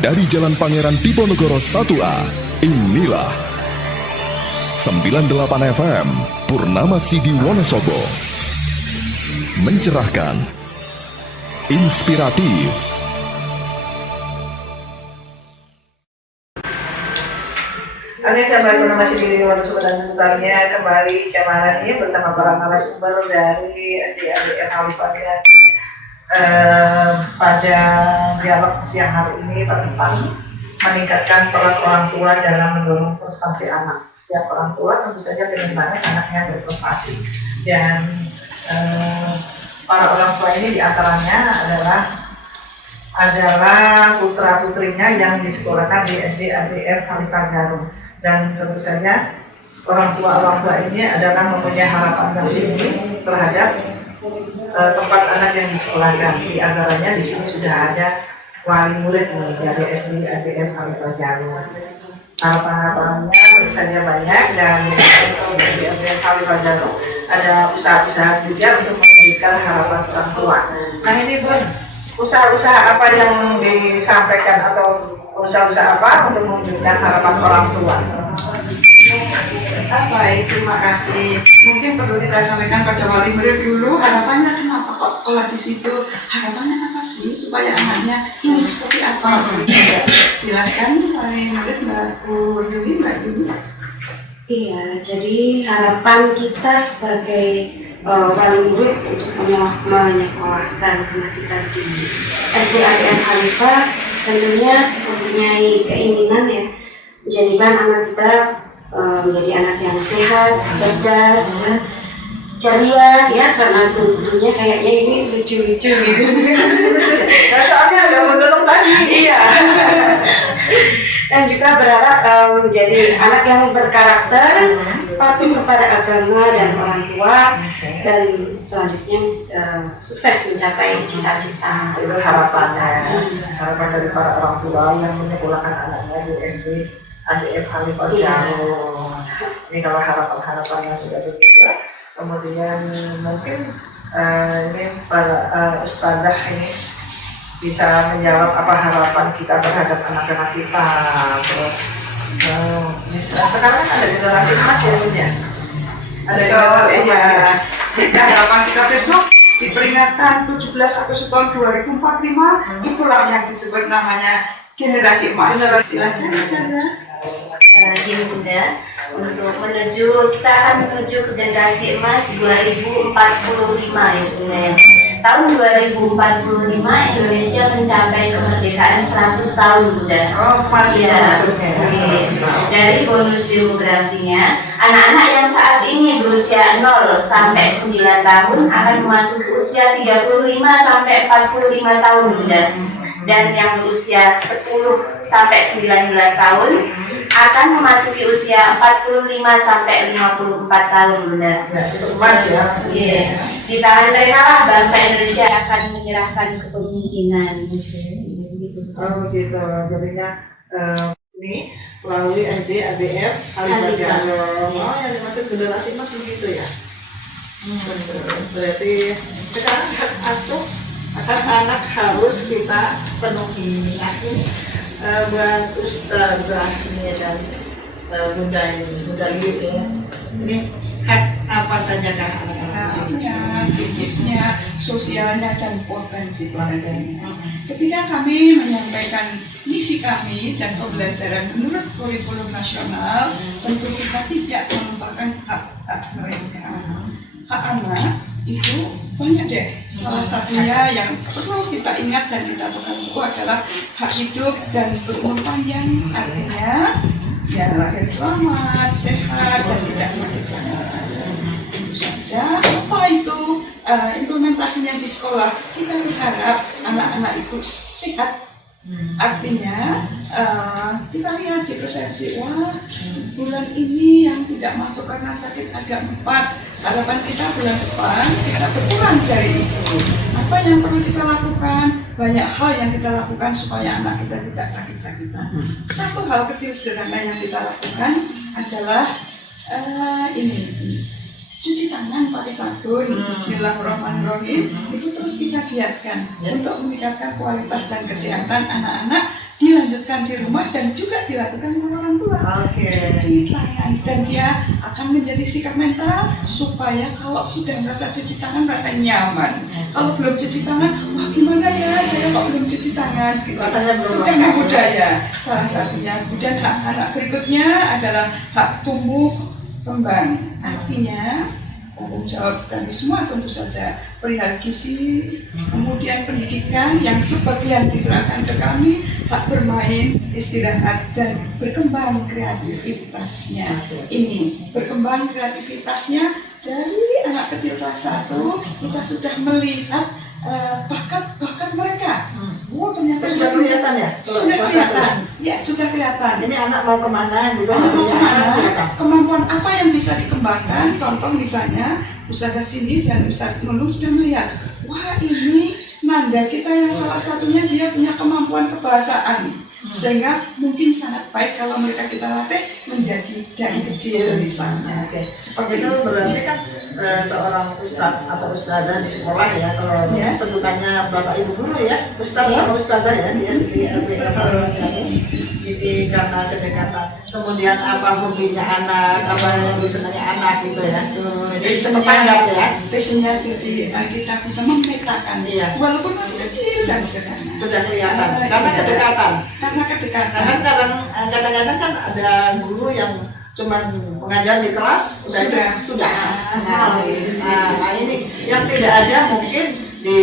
Dari Jalan Pangeran Diponegoro 1A, inilah 98 FM Purnama Sidi Wonosobo. Mencerahkan, inspiratif. Oke, sahabat Purnama Sidi Wonosobo dan sekitarnya, kembali Cemaran ini bersama para narasumber dari SDADM Alifah. Pada dialog siang hari ini tentang meningkatkan peran orang tua dalam mendorong prestasi anak. Setiap orang tua tentu saja pengen banget anaknya berprestasi, dan para orang tua ini diantaranya adalah putra putrinya yang disekolahkan di SDADM Alifah Garut. Dan tentu saja orang tua ini adalah mempunyai harapan yang tinggi terhadap tempat anak yang disekolahkan. Di antaranya di sini sudah ada wali murid nih dari SDADM Alifah Garut. Harapan-harapannya tentu saja banyak, dan untuk SDADM Alifah Garut ada usaha-usaha juga untuk mewujudkan harapan orang tua. Nah ini Bun, usaha-usaha apa yang disampaikan atau usaha-usaha apa untuk mewujudkan harapan orang tua? Baik, terima kasih. Mungkin perlu kita sampaikan pada wali murid dulu, harapannya kenapa kok sekolah di situ? Harapannya apa sih supaya anaknya ini seperti apa? Silakan wali murid Mbak Yuni. Iya, jadi harapan kita sebagai wali murid untuk menyekolahkan anak kita di SDADM Alifah tentunya mempunyai keinginan ya, menjadikan anak kita menjadi anak yang sehat, cerdas, ya, ceria, ya, karena tubuhnya kayaknya ini lucu-lucu gitu. Nah, soalnya ada menurut tadi. Iya. Dan juga berharap menjadi anak yang berkarakter, patuh kepada agama dan orang tua, dan selanjutnya sukses mencapai cita-cita. Itu harapannya, harapan dari para orang tua yang menyekolahkan anaknya di SDADM Alifah Garut. Ini kalau harapan-harapan yang sudah begitu, kemudian mungkin ini para ustadzah ini bisa menjawab apa harapan kita terhadap anak-anak kita. Terus sekarang ada generasi emas ya Bun ya? Ada generasi emas ya? Harapan kita besok di peringatan 17 Agustus tahun 2045, itulah yang disebut namanya generasi emas. Silakan Ustazah. Gini Bunda, kita akan menuju ke generasi emas 2045 ya Bunda ya. Tahun 2045 Indonesia mencapai kemerdekaan 100 tahun Bunda. Oh, masih ya. maksudnya. Dari bonus demografinya, anak-anak yang saat ini berusia 0 sampai 9 tahun akan memasuki usia 35 sampai 45 tahun Bunda. Dan yang berusia 10 sampai 19 tahun akan memasuki usia 45 sampai 54 tahun Bunda. Ya, itu emas ya. Iya. Di tangan mereka lah bangsa Indonesia akan menyerahkan kepemimpinan. Oh begitu. Jadinya ini melalui SDADM Alifah Garut. Oh, yang dimaksud generasi emas begitu ya. Berarti sekarang hak asuh anak harus kita penuhi. Nah ini buat ustadzah ini dan Bunda Yu ya. Ini hak apa saja kan anak-anak? Psikisnya, sosialnya, dan potensi-potensinya. Ketika kami menyampaikan misi kami dan pembelajaran menurut kurikulum nasional, tentu kita tidak melupakan hak-hak mereka. Hak anak itu banyak deh. Salah satunya yang perlu kita ingat dan kita tekan itu adalah hak hidup dan berumur panjang. Artinya ya lahir selamat, sehat, dan tidak sakit-sakitan. Tentu saja apa itu implementasinya di sekolah, kita berharap anak-anak itu sehat. Artinya kita lihat di persepsi, wah bulan ini yang tidak masuk karena sakit ada 4. Harapan kita bulan depan kita berkurang dari itu. Apa yang perlu kita lakukan? Banyak hal yang kita lakukan supaya anak kita tidak sakit-sakitan. Satu hal kecil sederhana yang kita lakukan adalah ini. Cuci tangan pakai sabun, Bismillahirrahmanirrahim, itu terus kita giatkan untuk meningkatkan kualitas dan kesehatan anak-anak dilanjutkan di rumah dan juga dilakukan oleh orang tua. Cuci tangan, dan dia akan menjadi sikap mental supaya kalau sudah merasa cuci tangan rasa nyaman. Kalau belum cuci tangan, wah gimana ya, saya kok belum cuci tangan, gitu. Sudah membudaya salah satunya. Kemudian hak anak berikutnya adalah hak tumbuh kembang. Artinya tanggung jawab dari semua tentu saja perihal gizi, kemudian pendidikan yang sebagian diserahkan ke kami, hak bermain, istirahat, dan berkembang kreativitasnya. Ini berkembang kreativitasnya dari anak kecil kelas 1 kita sudah melihat bakat-bakat mereka. Oh, ternyata sudah kelihatan ya? Sudah kelihatan. Ya, sudah kelihatan. Ini anak mau kemana gitu? Mau kemana? Kemampuan apa yang bisa dikembangkan? Contoh misalnya Ustazah Cindy dan Ustadz Nunu sudah melihat, wah ini Nanda kita yang salah satunya dia punya kemampuan kebahasaan. Sehingga mungkin sangat baik kalau mereka kita latih menjadi dari kecil misalnya. Seperti itu berarti kan seorang ustadz atau ustadzah di sekolah ya, kalau sebutannya bapak ibu guru ya, ustadz sama ustadzah ya di SDABF. Jadi karena kedekatan, kemudian apa hobinya anak, apa yang disenangi anak gitu ya. Jadi sepentanggap ya. Passionnya jadi kita bisa memetakan, walaupun masih kecil dan sederhana. Sudah kelihatan karena kedekatan. Karena kedekatan. Karena kadang-kadang kan ada guru yang cuman mengajar di kelas sudah. Nah, ini yang tidak ada mungkin di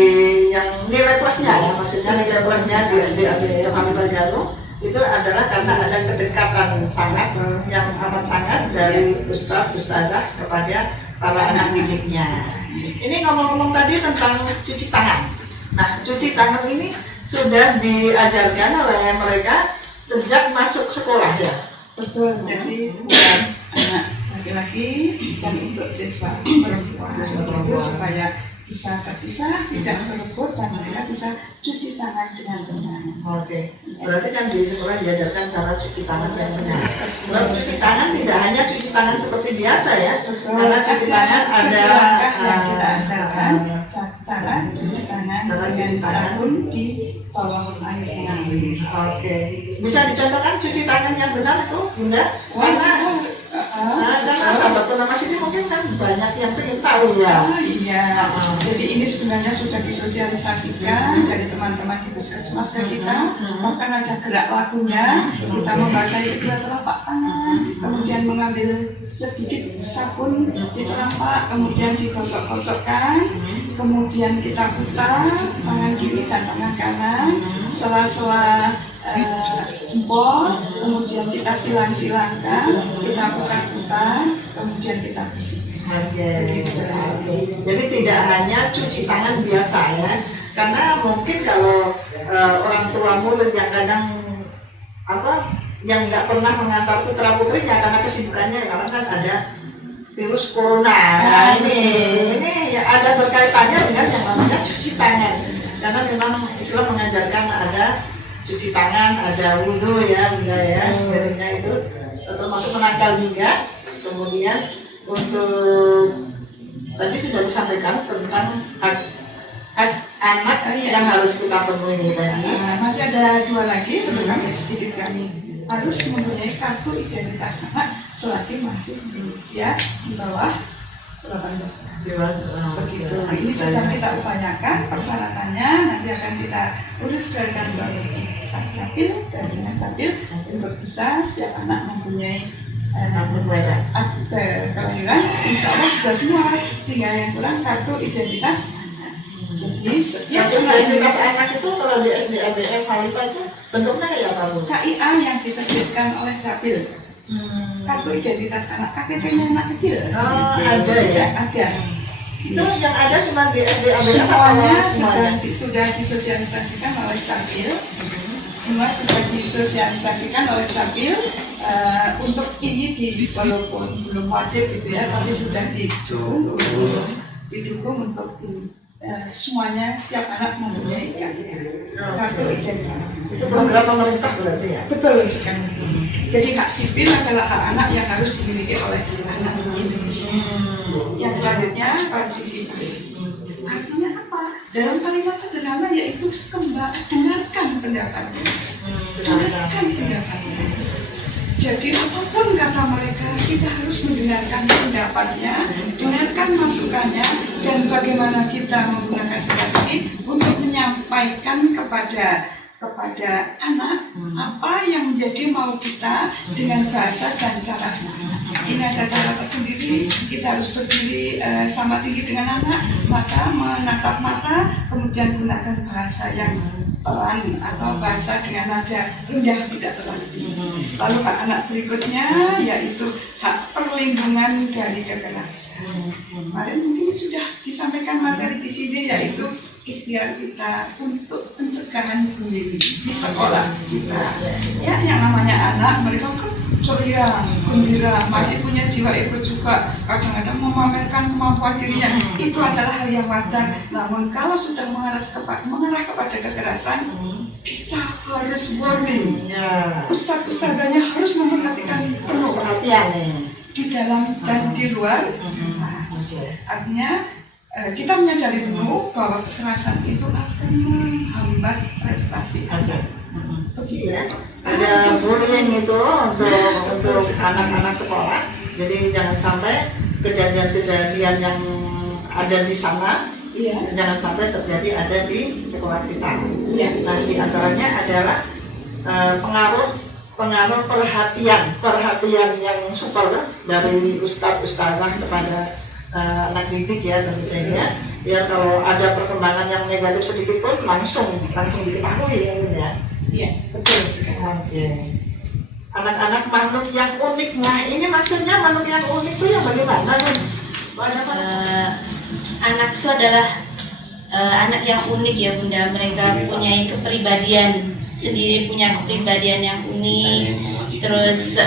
yang nilai plusnya ya, maksudnya nilai plusnya di SDABF Halifah Garut itu adalah karena ada kedekatan sangat yang amat sangat dari ustadz ustadzah kepada para anak didiknya. Ini ngomong-ngomong tadi tentang cuci tangan. Nah, cuci tangan ini sudah diajarkan oleh mereka sejak masuk sekolah ya. Betul, jadi setiap anak laki-laki dan untuk siswa perempuan itu supaya bisa terpisah, tidak berebut, dan mereka bisa cuci tangan dengan benar. Berarti kan di sekolah diajarkan cara cuci tangan yang benar. Cuci tangan tidak hanya cuci tangan seperti biasa ya, karena cuci tangan ada yang kita ajarkan cara cuci tangan dengan sabun di bawah air mengalir. Bisa dicontohkan cuci tangan yang benar itu, Bunda? Karena sahabat Purnama Sidi mungkin kan banyak yang ingin tahu ya. Jadi ini sebenarnya sudah disosialisasikan dari teman-teman di puskesmas ke kita. Bahkan ada gerak lakunya, kita membasahi kedua telapak tangan, kemudian mengambil sedikit sabun di telapak, kemudian digosok-gosokkan, kemudian kita putar tangan kiri dan tangan kanan, sela-sela jempol, kemudian kita silang-silangkan, kita putar-putar, kemudian kita bersihkan. Jadi tidak hanya cuci tangan biasa ya, karena mungkin kalau orang tua murid yang kadang yang nggak pernah mengantar putra putrinya karena kesibukannya, karena kan ada virus corona. Nah ini ya ada berkaitannya dengan yang namanya cuci tangan, karena memang Islam mengajarkan ada cuci tangan, ada wudhu ya, Bunda ya, jadinya itu termasuk menangkal juga. Kemudian untuk tadi sudah disampaikan tentang hak anak yang harus kita penuhi tadi. Masih ada 2 lagi, sedikit kami harus mempunyai kartu identitas anak selagi masih di usia di bawah 18 tahun. Begitu. Ini sedang kita upayakan, persyaratannya nanti akan kita urus ke kantor Capil dan Dinas Capil untuk bisa setiap anak mempunyai akte kelahiran. Insya Allah sudah semua, tinggal yang kurang kartu identitas anak. Jadi setiap identitas anak itu kalau di SDABF Halifah itu bentuknya kayak apa, Bu? KIA yang diterbitkan oleh Capil. Kartu identitas anak, KTP-nya anak kecil. Ada ya? Ada. Itu yang ada cuma di SDABF semuanya sudah disosialisasikan oleh Capil. Semua sudah disosialisasikan oleh Capil. Untuk ini walaupun belum wajib gitu ya, tapi sudah didukung untuk semuanya, setiap anak mempunyai kartu identitas. Itu program pemerintah berarti ya? Betul sekali. Jadi hak sipil adalah hak anak yang harus dimiliki oleh anak Indonesia. Yang selanjutnya partisipasi. Artinya apa? dalam kalimat sederhana yaitu dengarkan pendapatnya. Dengarkan pendapatnya. Jadi apapun kata mereka, kita harus mendengarkan pendapatnya, dengarkan masukannya, dan bagaimana kita menggunakan strategi untuk menyampaikan kepada anak apa yang menjadi mau kita dengan bahasa dan caranya. Ini ada cara tersendiri, kita harus berdiri sama tinggi dengan anak, maka menatap mata, kemudian gunakan bahasa yang pelan atau bahasa dengan nada rendah, tidak terlalu tinggi. Lalu anak berikutnya yaitu hak perlindungan dari kekerasan. Kemarin mungkin sudah disampaikan materi di sini, yaitu ikhtiar kita untuk pencegahan bullying di sekolah kita. Ya, yang namanya anak, mereka kan ceria, gembira, masih punya jiwa ego juga, kadang-kadang memamerkan kemampuan dirinya. Itu adalah hal yang wajar. Namun kalau sudah mengarah kepada kekerasan, kita harus warning. Ustadz-ustadzanya harus memperhatikan penuh perhatian di dalam dan di luar kelas. Artinya kita menyadari dulu bahwa kekerasan itu akan menghambat prestasi anak. Ada bullying itu untuk anak-anak sekolah. Jadi jangan sampai kejadian-kejadian yang ada di sana, jangan sampai terjadi ada di sekolah kita. Nah, di antaranya adalah pengaruh perhatian yang super dari ustadz-ustadzah kepada anak didik ya, tentu saja biar kalau ada perkembangan yang negatif sedikit pun langsung diketahui ya. Iya, betul sekali. Oke. Anak-anak makhluk yang unik. Nah, ini maksudnya makhluk yang unik itu yang bagaimana, Bun? Anak itu adalah anak yang unik ya Bunda. Mereka punya kepribadian sendiri, punya kepribadian yang unik. Terus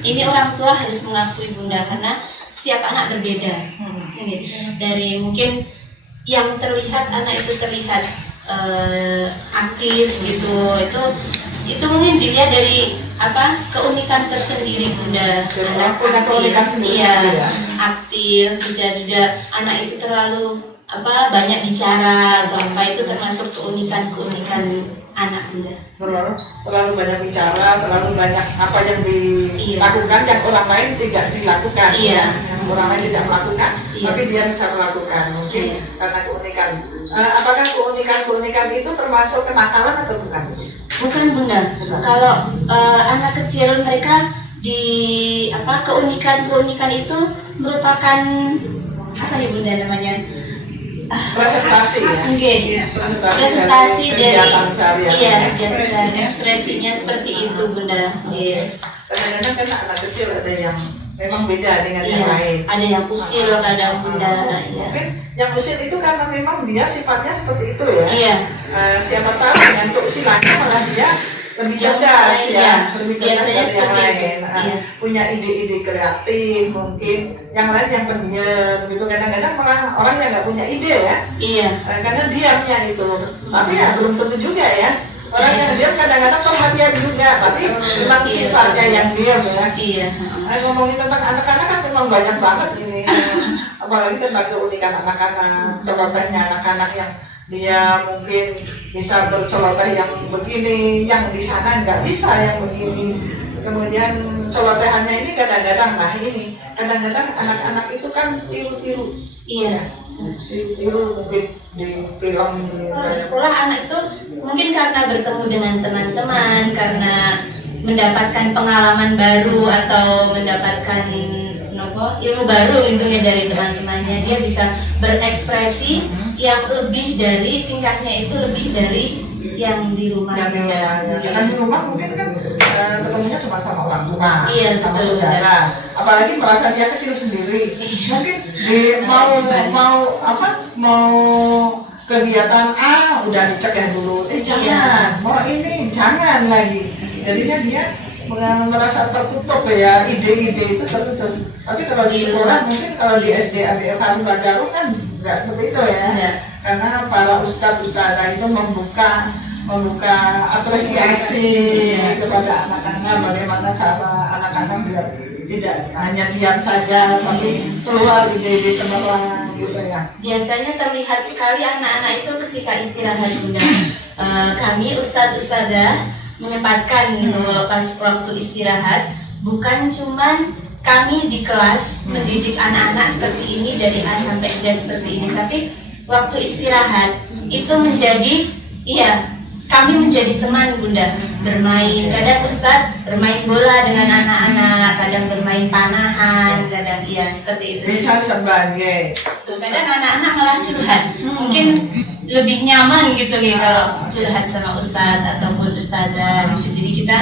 ini orang tua harus mengakui Bunda, karena setiap anak berbeda. Dari mungkin yang terlihat, anak itu terlihat aktif gitu, itu mungkin dilihat dari keunikan tersendiri Bunda. Anak punya keunikan sendiri ya. Aktif, bisa juga anak itu terlalu banyak bicara atau itu termasuk keunikan anak Bunda. Terlalu banyak bicara, terlalu banyak apa yang dilakukan yang orang lain tidak dilakukan. Yang orang lain tidak melakukan, tapi dia bisa melakukan. Mungkin karena keunikan. Apakah keunikan itu termasuk kenakalan atau bukan? Bukan Bunda. Kalau anak kecil mereka di keunikan itu merupakan apa ya Bunda namanya? Presentasi dari sehari-hari. ekspresinya seperti itu Bunda. Kadang-kadang kan anak kecil ada yang memang beda dengan yang lain. Ada yang usil kadang Bunda. Mungkin yang usil itu karena memang dia sifatnya seperti itu ya. Siapa tahu dengan keusilannya malah dia lebih cerdas lebih cerdas dari yang lain. Punya ide-ide kreatif, mungkin yang lain yang pendiam gitu. Kadang-kadang malah orang yang nggak punya ide ya. Karena diamnya itu. Tapi ya belum tentu juga ya. Orang yang diam kadang-kadang perhatian juga, tapi memang sifatnya yang diam ya. Ngomongin tentang anak-anak kan memang banyak banget ini. Apalagi tentang keunikan anak-anak, celotehnya anak-anak yang dia mungkin bisa berceloteh yang begini, yang di sana nggak bisa yang begini. Kemudian celotehannya ini kadang-kadang kadang-kadang anak-anak itu kan tiru-tiru. Tiru mungkin di film. Kalau sekolah anak itu mungkin karena bertemu dengan teman-teman, karena mendapatkan pengalaman baru atau mendapatkan ilmu baru gitu ya dari teman-temannya, dia bisa berekspresi yang lebih dari tingkatnya, itu lebih dari yang di rumah. Karena di rumah mungkin kan ketemunya cuma sama orang tua, sama betul, saudara. Apalagi merasa dia kecil sendiri. Mungkin mau kegiatan A udah dicegah dulu. Jangan, mau ini jangan lagi. Jadinya dia merasa tertutup ya, ide-ide itu tertutup. Tapi kalau di sekolah mungkin kalau di SD ABF Harun Garung kan nggak seperti itu ya. Karena para ustadz-ustadzah itu membuka apresiasi kepada anak-anak, bagaimana cara anak-anak biar tidak hanya diam saja, tapi keluar ide-ide cemerlang gitu ya. Biasanya terlihat sekali anak-anak itu ketika istirahat Bunda. Kami ustadz-ustadzah menyempatkan gitu pas waktu istirahat, bukan cuman kami di kelas mendidik anak-anak seperti ini dari A sampai Z seperti ini, tapi waktu istirahat itu menjadi kami menjadi teman Bunda, bermain, kadang Ustadz bermain bola dengan anak-anak, kadang bermain panahan, kadang seperti itu. Bisa sebagai Kadang anak-anak malah curhat, mungkin lebih nyaman gitu kalau curhat sama Ustadz ataupun Ustadzah gitu. Jadi kita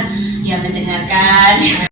mendengarkan